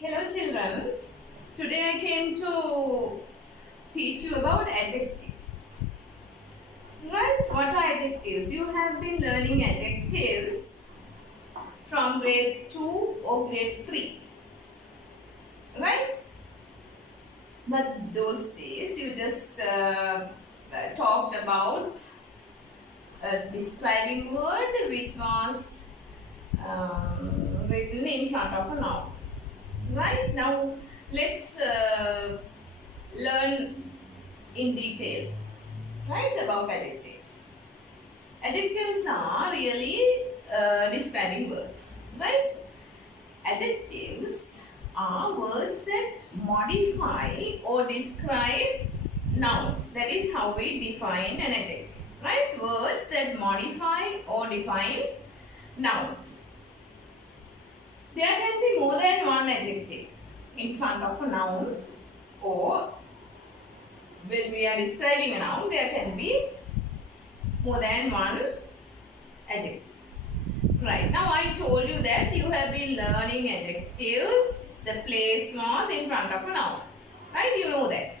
Hello children, today I came to teach you about adjectives. Right? What are adjectives? You have been learning adjectives from grade 2 or grade 3. Right? But those days you just talked about a describing word which was written in front of a noun. Right? Now let's learn in detail, right, about adjectives. Adjectives are really describing words, right? Adjectives are words that modify or describe nouns. That is how we define an adjective, right? Words that modify or define nouns. There can be more than one adjective in front of a noun, or when we are describing a noun, there can be more than one adjective. Right, now I told you that you have been learning adjectives. The place was in front of a noun. Right, you know that.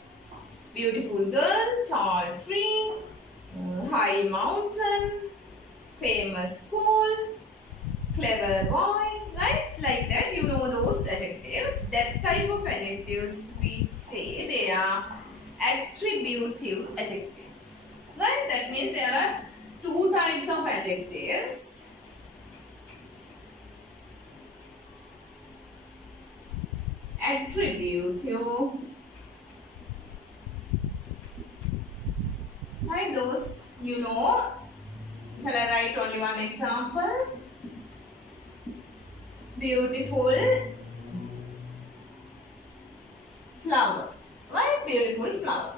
Beautiful girl, tall tree, high mountain, famous school, clever boy. Right, like that, you know those adjectives. That type of adjectives we say they are attributive adjectives. Right, that means there are two types of adjectives. Attributive. Right, those you know. Shall I write only one example? Beautiful flower. Right, beautiful flower.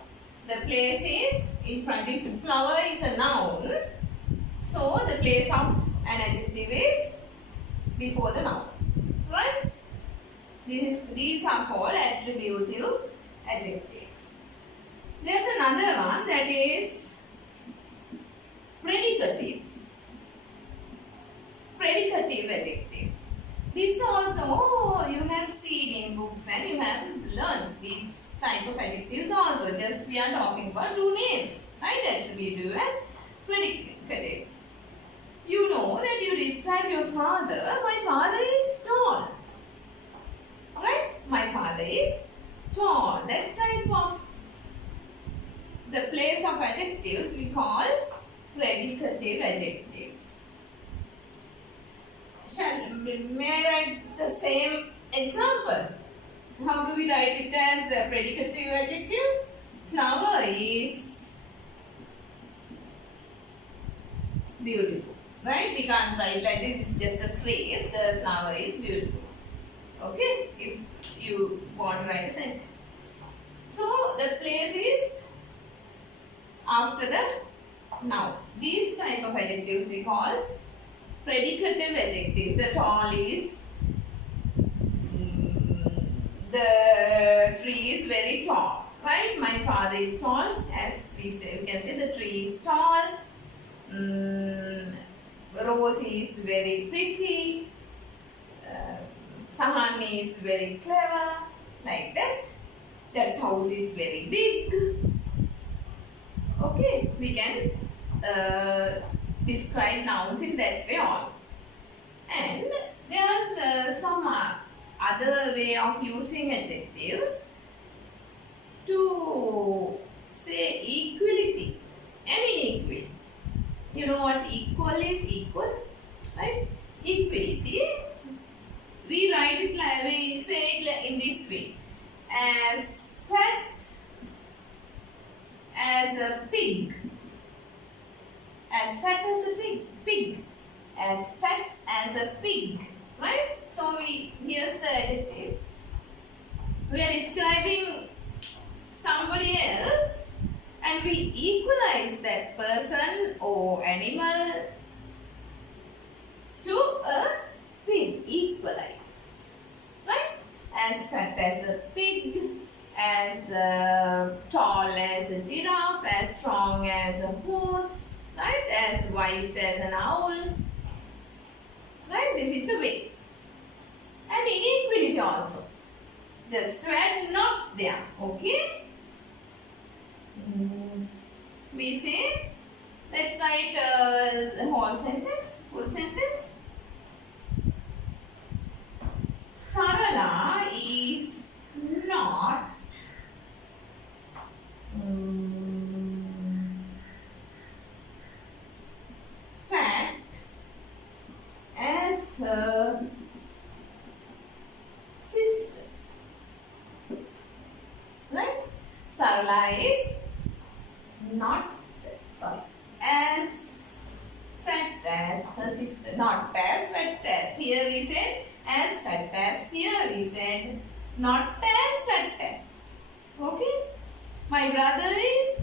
The place is in front is flower is a noun. So the place of an adjective is before the noun. Right? These are called attributive adjectives. There's another one that is predicative. Predicative adjectives. This also you have seen in books and you have learned these type of adjectives also. Just we are talking about two names, right? Attributive and predicative. You know that you describe your father. My father is tall. Right? My father is tall. That type of the place of adjectives we call predicative adjectives. May I write the same example? How do we write it as a predicative adjective? Flower is beautiful. Right? We can't write like this. It's just a phrase. The flower is beautiful. Okay? If you want to write a sentence. So, the place is after the noun. These type of adjectives we call predicative adjectives. The tall is, the tree is very tall. Right? My father is tall. As we say, we can say the tree is tall. Rose is very pretty. Sahani is very clever. Like that. That house is very big. Okay, we can describe nouns in that way also. And there's some other way of using adjectives to say equality and inequality. You know what equal is? Equal, right? Equality. We write it like, we say it in this way: as fat as a pig. As fat as a pig. As fat as a pig. Right? So here's the adjective. We are describing somebody else and we equalize that person or animal to a pig. Equalize. Right? As fat as a pig. As tall as a giraffe. As strong as a horse. Right? As wise as an owl. Right? This is the way. And inequality also. Just to add not there. Okay? We say, let's write the whole sentence, full sentence. Sarala is not fat as her sister. Right? Sarala is not, as fat as her sister. Not as fat as. Here we said as fat as. Here we said not as fat as. Okay? My brother is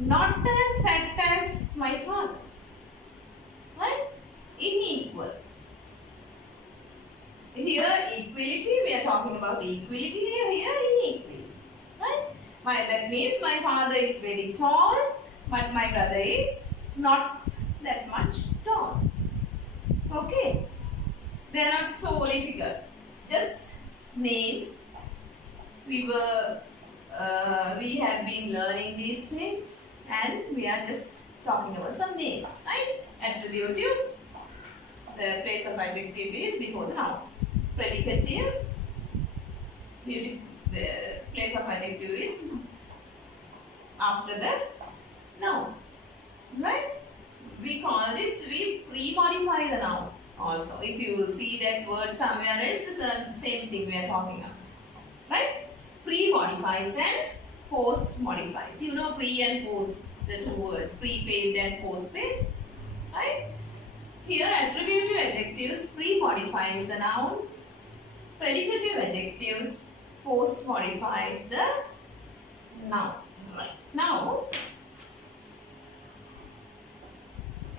not as fat as my father. Right? Unequal. Here equality, we are talking about equality here, inequality. Right? That means my father is very tall, but my brother is not that much tall. Okay? They are not so difficult. Just names. We have been learning these things, and we are just talking about some names, right? Attributive, the place of adjective is before the noun. Predicative, the place of adjective is after the noun, right? We call this, we pre-modify the noun also. If you see that word somewhere else, the same thing we are talking about, right? Pre-modifies and post-modifies. You know pre and post, the two words, prepaid and postpaid, right? Here attributive adjectives pre-modifies the noun. Predicative adjectives post-modifies the noun. Right. Now,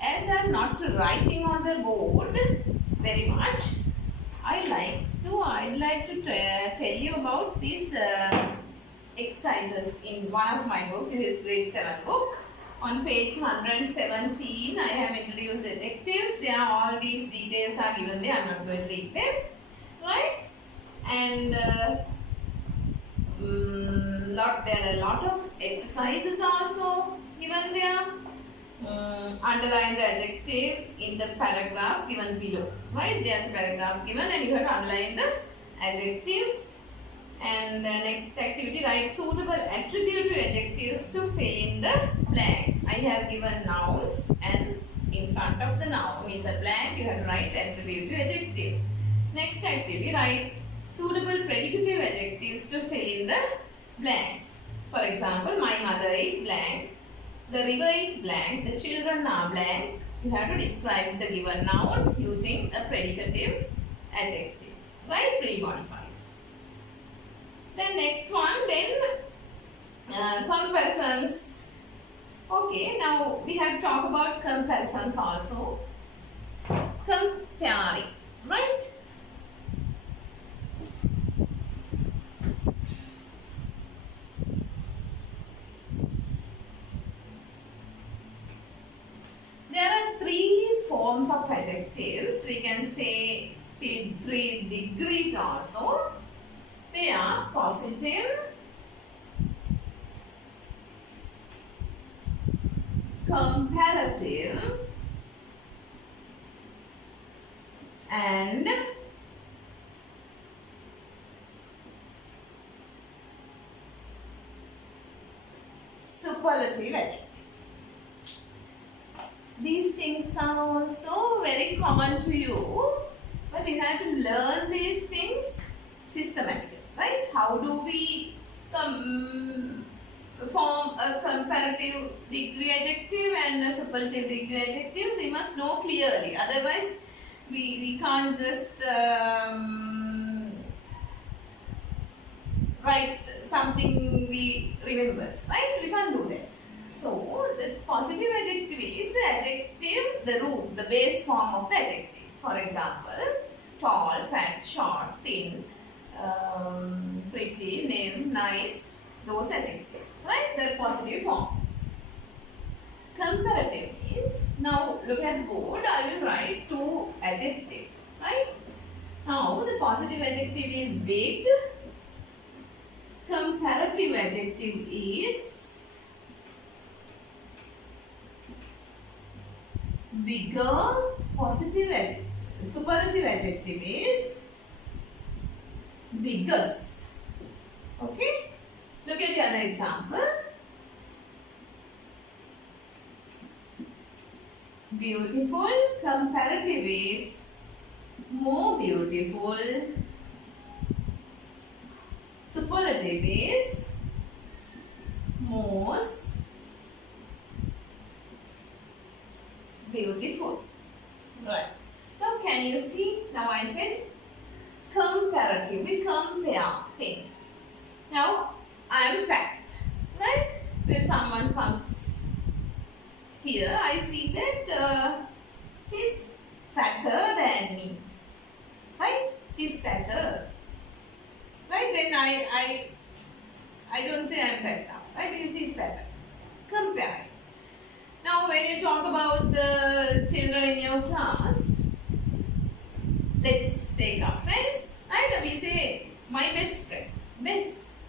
as I am not writing on the board very much, I'd like to tell you about these exercises in one of my books. It is grade 7 book. On page 117, I have introduced adjectives. There are all these details are given there. I am not going to read them. Right? And there are a lot of exercises also given there. Underline the adjective in the paragraph given below. Right? There's a paragraph given and you have to underline the adjectives. And next activity, write suitable attributive adjectives to fill in the blanks. I have given nouns and in front of the noun is a blank. You have to write attributive adjectives. Next activity, write suitable predicative adjectives to fill in the blanks. For example, my mother is blank. The river is blank. The children are blank. You have to describe the given noun using a predicative adjective. Right? Pre-modifies. Then next one, comparisons. Okay, now we have talked about comparisons also. Comparing. Right? There are three forms of adjectives. We can say 3 degrees also. They are positive, comparative, and superlative adjectives. These things are also very common to you, but you have to learn these things systematically. Right? How do we form a comparative degree adjective and a superlative degree adjectives? We must know clearly. Otherwise, we can't just write something we remember. Right? We can't do that. So, the positive adjective is the adjective, the root, the base form of the adjective. For example, tall, fat, short, thin, pretty, name, nice, those adjectives, right? The positive form. Comparative is, now look at board, I will write 2 adjectives, right? Now the positive adjective is big. Comparative adjective is bigger. Superlative adjective is biggest. Okay? Look at the other example. Beautiful. Comparative is more beautiful. Superlative is most beautiful. Right. Now can you see? Now I said comparative. We compare things. Now I am fat. Right? When someone comes here, I see that she's fatter than me. Right? She's fatter. Right? Then I don't say I'm fat now. Right? Because she's fatter. Comparing. Now when you talk about the children in your class, let's take our friends. Right? We say my best friend. Best.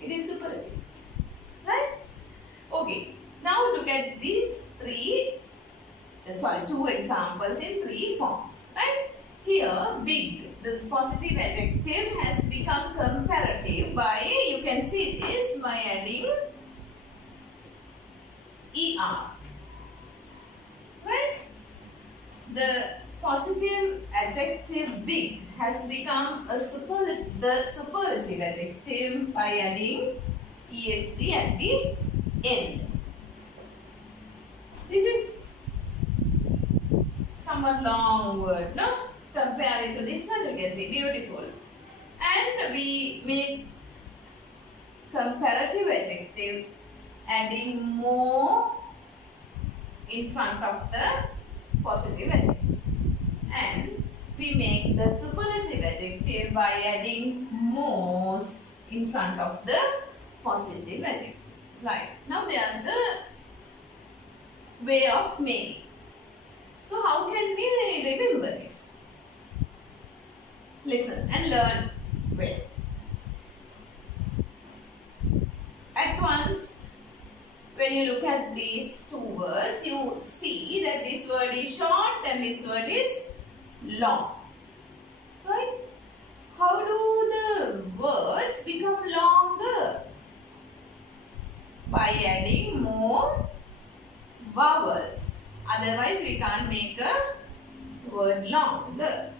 It is superlative. Right? Okay. Now look at these two examples in three forms. Right? Here, big, this positive adjective has become comparative by, you can see this by adding ER. Right? The positive adjective big has become the superlative adjective by adding EST at the end. This is somewhat long word, no? Comparing to this one, you can see beautiful. And we make comparative adjective adding more in front of the positive adjective. And we make the superlative adjective by adding most in front of the positive adjective. Right. Now there's a way of making. So how can we remember this? Listen and learn well. At once, when you look at these two words, you see that this word is short and this word is long. Right? How do the words become longer? By adding more vowels. Otherwise, we can't make a word longer.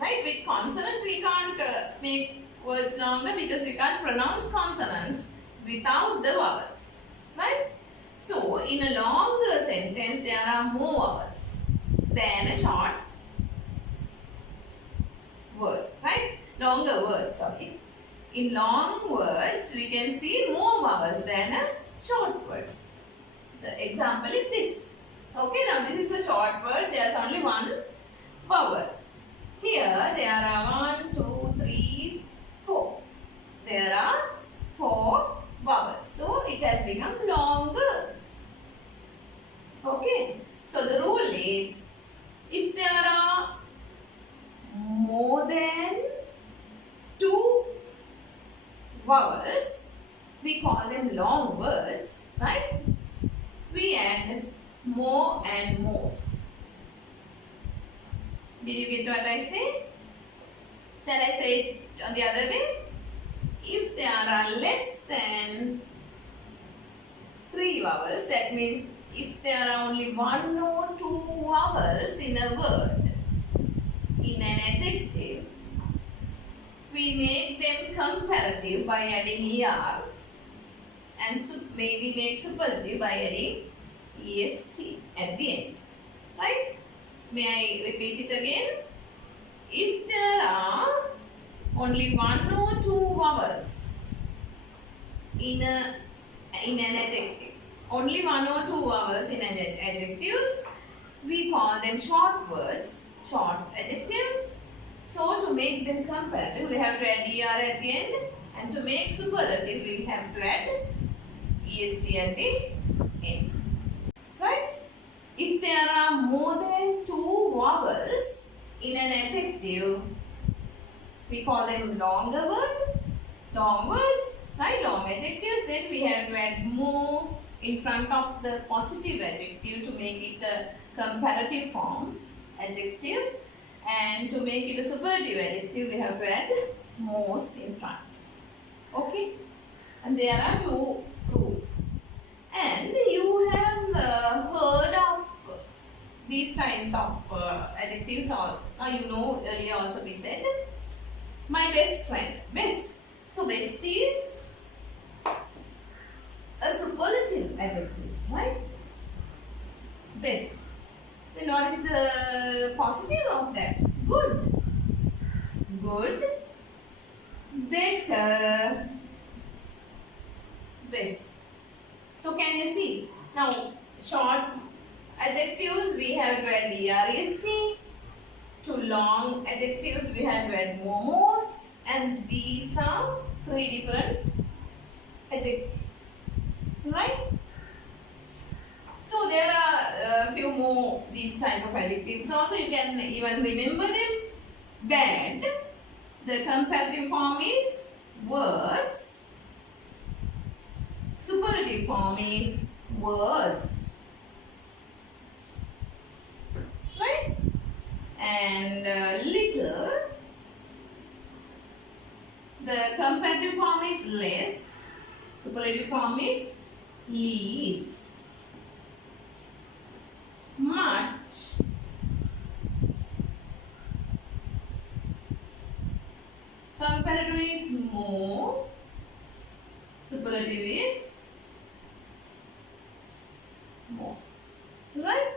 Right? With consonant, we can't make words longer because we can't pronounce consonants without the vowels. Right? So, in a longer sentence, there are more vowels than a short word. Right? Longer words, sorry. In long words, we can see more vowels than a short word. The example is this. Okay, now this is a short word. There is only one vowel. Here there are 1, 2, 3, 4. There are 4 vowels. So it has become longer. Okay. So the rule is, if there are more than 2 vowels, we call them long words, right? We add more and most. Did you get what I say? Shall I say it on the other way? If there are less than 3 vowels, that means if there are only 1 or 2 vowels in a word, in an adjective, we make them comparative by adding ER, and maybe make superlative by adding EST at the end. Right? May I repeat it again? If there are only 1 or 2 vowels in an adjective, only 1 or 2 vowels in an adjectives, we call them short words, short adjectives. So to make them comparative, we have to add ER at the end, and to make superlative, we have to add EST at the end. Right? If there are more than 2 vowels adjective. We call them long words, right? Long adjectives. Then we have to add more in front of the positive adjective to make it a comparative form adjective, and to make it a superlative adjective we have to add most in front. Okay, and there are two rules. And you have heard of these kinds of adjectives also. Now you know, earlier also we said my best friend, best. So best is a superlative adjective, right? Best. Then what is the positive of that? Good. Good. Better. Best. So can you see? Now short adjectives we have to add EREST. To long adjectives we have to add most. And these are three different adjectives. Right? So there are a few more these type of adjectives. Also you can even remember them. Bad. The comparative form is worse. Superlative form is worst. Right? And little. The comparative form is less. Superlative form is least. Much. Comparative is more. Superlative is most. Right?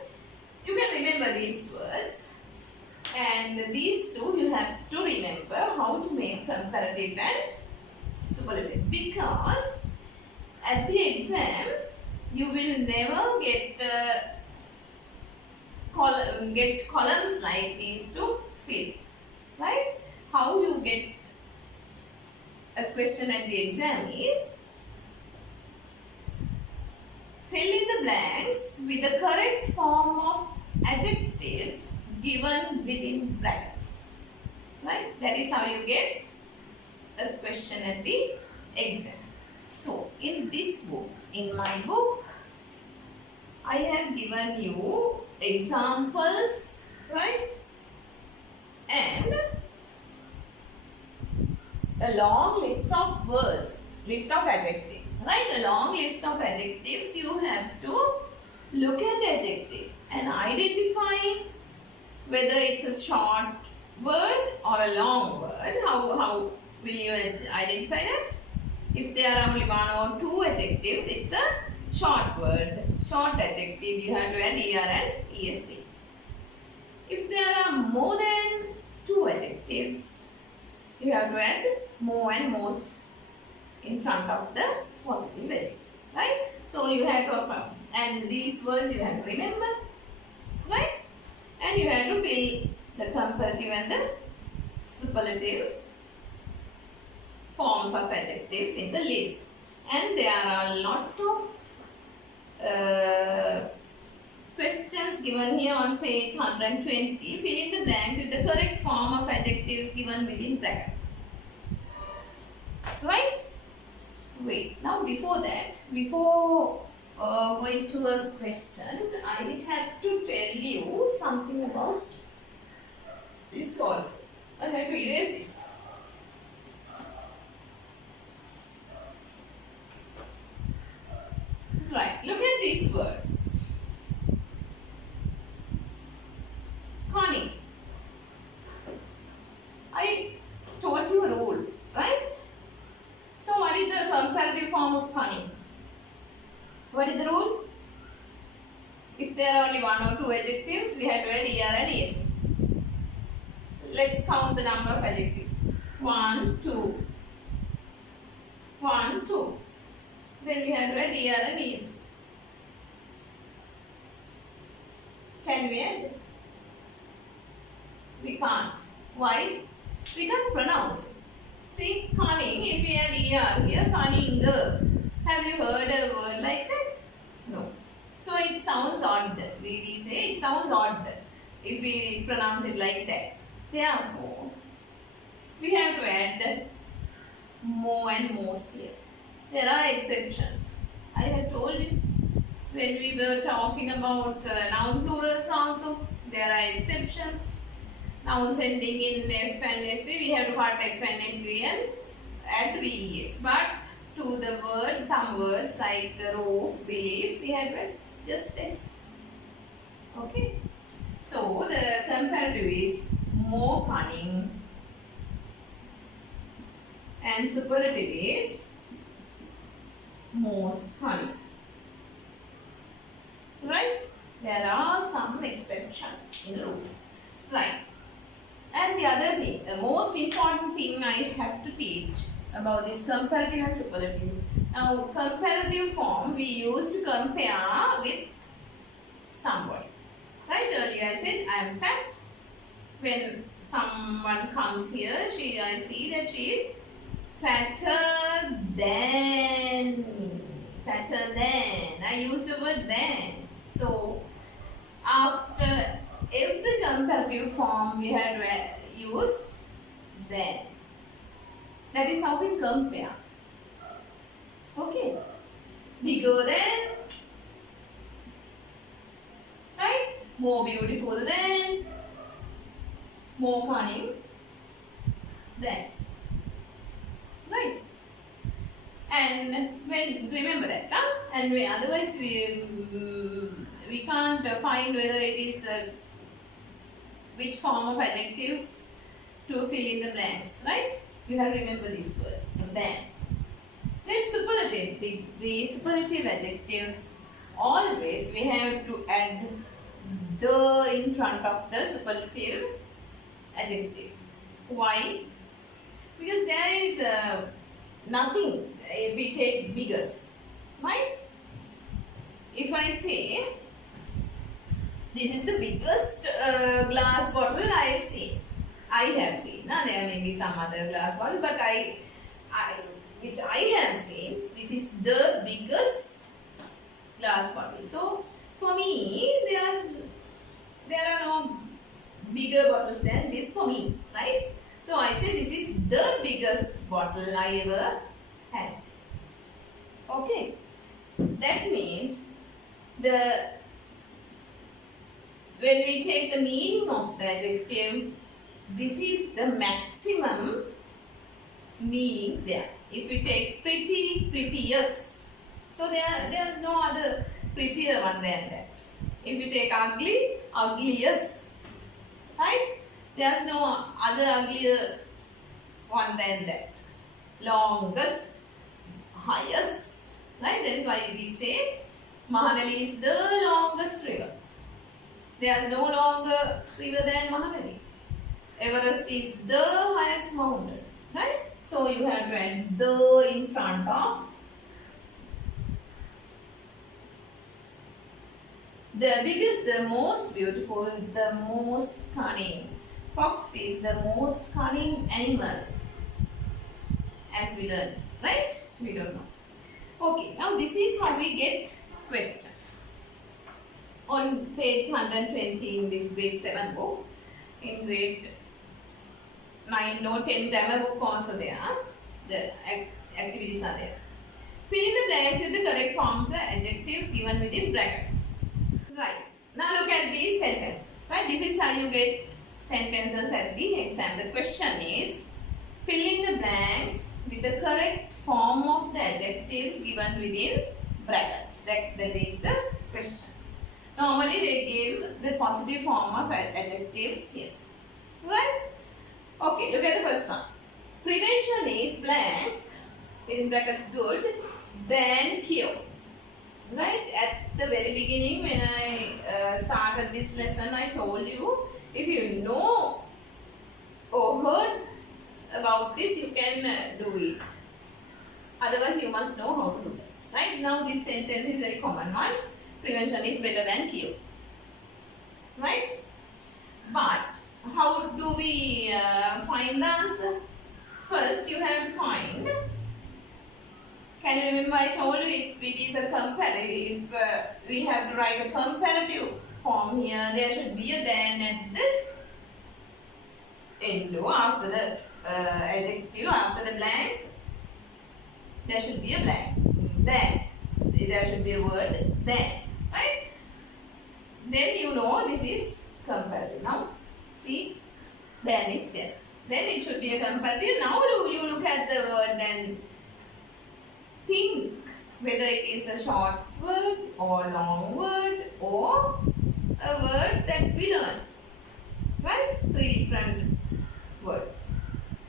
You can remember these words. And these two you have to remember how to make comparative and superlative. Because at the exams you will never get columns like these to fill. Right? How you get a question at the exam is fill in the blanks with the correct form of adjectives given within brackets. Right? That is how you get a question at the exam. So, in this book, in my book, I have given you examples, right? And a long list of words, list of adjectives, right? A long list of adjectives. You have to look at the adjective and identify whether it's a short word or a long word. How will you identify that? If there are only one or two adjectives, it's a short word, short adjective. You have to add ER and EST. If there are more than two adjectives, you have to add more and most in front of the positive adjective, right? So you have to, and these words you have to remember, right? And you have to fill the comparative and the superlative forms of adjectives in the list. And there are a lot of questions given here on page 120. Fill in the blanks with the correct form of adjectives given within brackets. Right? Wait, now before that, before going to a question, I have to tell you something about this also. I have to erase this. Right, look at this word. Cunning. I taught you a rule, right? So what is the comparative form of cunning? What is the rule? If there are only one or two adjectives, we have to add ER and ES. Let's count the number of adjectives. 1, 2. 1, 2. Then we have to add ER and ES. Can we add? We can't. Why? We can't pronounce it. See, cunning, if we add ER here, cunning. Have you heard a word like that? No. So it sounds odd. We say it sounds odd if we pronounce it like that. Therefore, we have to add more and most here. There are exceptions. I have told you when we were talking about noun plurals also, there are exceptions. Nouns ending in F and FE, we have to part F and FE and add VES. But to the word, some words like roof, belief, we have to add just S. Okay. So the comparative is more cunning and superlative is most cunning. Right? There are some exceptions in the rule. Right. And the other thing, the most important thing I have to teach about this comparative and superlative. Now, comparative form we use to compare with somebody. Right? Earlier I said I am fat. When someone comes here, I see that she is fatter than me. Fatter than. I use the word than. So, after every comparative form we had to use than. That is how we compare. Okay. Bigger than. Right? More beautiful than. More cunning than. Right? And when remember that, huh? And otherwise we can't find whether it is which form of adjectives to fill in the blanks, right? You have to remember this word, than. Then superlative, the superlative adjectives, always we have to add the in front of the superlative adjective. Why? Because there is nothing if we take biggest, right? If I say this is the biggest glass bottle I have seen. Now there may be some other glass bottle, but which I have seen, this is the biggest glass bottle. So for me, there are no bigger bottles than this for me, right? So I say this is the biggest bottle I ever had. Okay, that means when we take the meaning of the adjective, this is the maximum meaning there. If we take pretty, prettiest, so there is no other prettier one than that. If we take ugly, ugliest, right? There's no other uglier one than that. Longest, highest, right? That is why we say Mahanali is the longest river. There is no longer river than Mahanali. Everest is the highest mountain, right? So you have to add the in front of the biggest, the most beautiful, the most cunning. Fox is the most cunning animal, as we learned, right? We don't know. Okay, now this is how we get questions. On page 120 in this grade 7 book, in grade 9 or 10 grammar book also there, the activities are there. Fill in the blanks with the correct forms of adjectives given within brackets. Right. Now look at these sentences. Right. This is how you get sentences at the exam. The question is fill in the blanks with the correct form of the adjectives given within brackets. That is the question. Normally they give the positive form of adjectives here. Right? Okay, look at the first one. Prevention is blank, in brackets good, than cure. Right? At the very beginning when I started this lesson, I told you, if you know or heard about this, you can do it. Otherwise, you must know how to do that. Right? Now, this sentence is very common one. Prevention is better than cure. Right? But, how do we find the answer? First, you have to find. Can you remember I told you if it is a comparative, if we have to write a comparative form here, there should be a than at the into after the adjective, after the blank, there should be a blank. Then there should be a word then, right? Then you know this is comparative. Now see, then is there. Then it should be a comparative. Now do you look at the word and think whether it is a short word or long word or a word that we learned. Right? 3 different words.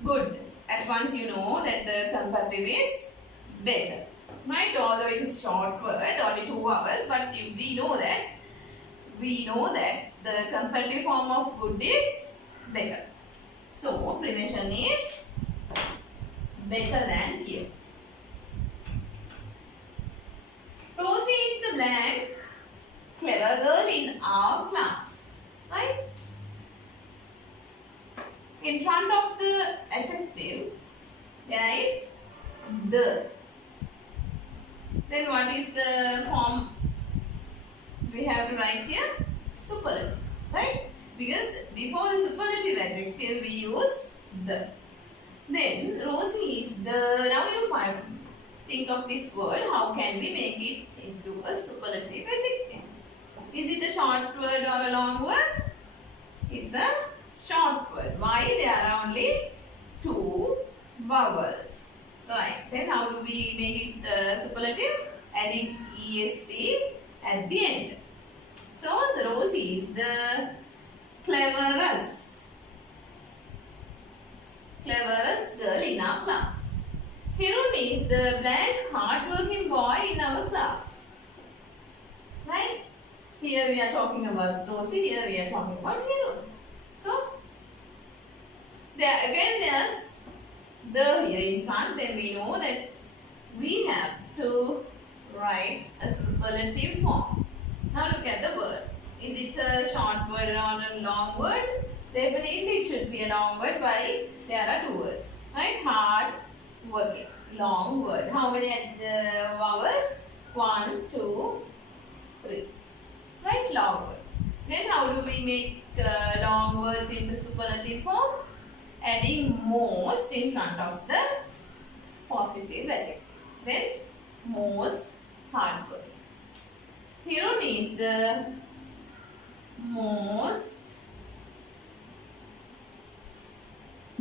Good. At once you know that the comparative is better. Right? Although it is short word, only 2 hours, but we know that the comparative form of good is better. So prevention is better than here. Rosie is the blank clever girl in our class. Right? In front of the adjective, there is the. Then what is the form we have to write here? Superlative. Right? Because before the superlative adjective, we use the. Then Rosie is the. Now you think of this word. How can we make it into a superlative adjective? Is it a short word or a long word? It's a short word. Why? There are only 2 vowels. Right. Then how do we make it superlative? Adding est at the end. So the Rosie is the cleverest girl in our class. Hirun is the blank hard-working boy in our class. Right? Here we are talking about Rosie, here we are talking about Hirun. So, there's the here in front, then we know that we have to write a superlative form. Now look at the word. Is it a short word or a long word? Definitely it should be a long word. Why? There are 2 words. Right? Hard working. Long word. How many vowels? 1, 2, 3. Right? Long word. Then how do we make long words into superlative form? Adding most in front of the positive adjective. Then most hardworking. Hirun is the most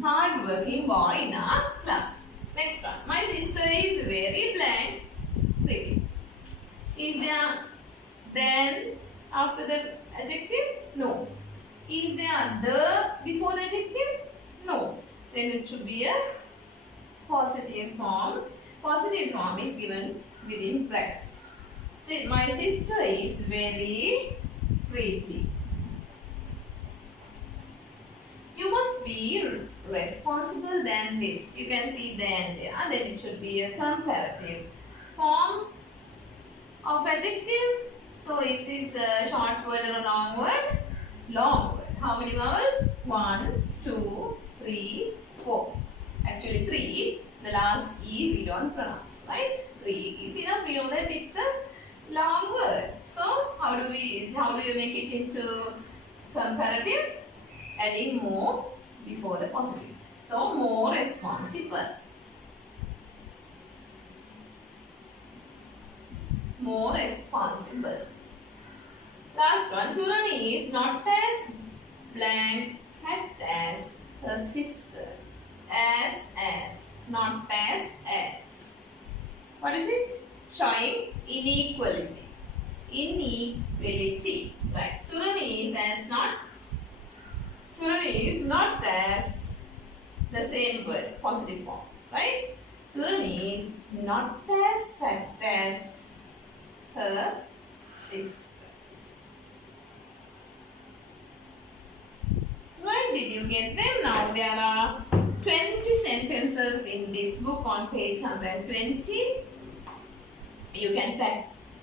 hardworking boy in our class. Next one. My sister is very blank pretty. Is there then after the adjective? No. Is there the before the adjective? No. Then it should be a positive form. Positive form is given within brackets. See, my sister is very pretty. You must be responsible than this. You can see then there. Then it should be a comparative form of adjective. So is this a short word or a long word? Long word. How many vowels? 1, 2, 3, 4. Actually 3. The last E we don't pronounce. Right? 3 is enough. We know that it's a long word. So how do you make it into comparative? Adding more before the positive. So more responsible. More responsible. Last one. Surani is not as blank fat as her sister. As. Not as. What is it? Showing inequality. Inequality. Right. Surani is not as the same word, positive form. Right? Surani is not as fat as her sister. Right? Did you get them? Now there are 20 sentences in this book on page 120. You can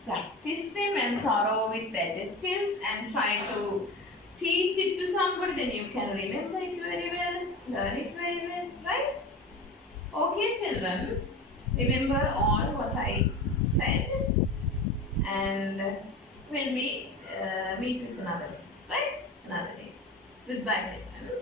practice them and thorough with adjectives and try to teach it to somebody, then you can remember it very well, learn it very well, right? Okay children, remember all what I said and we'll meet with another lesson, right? Another day. Goodbye children.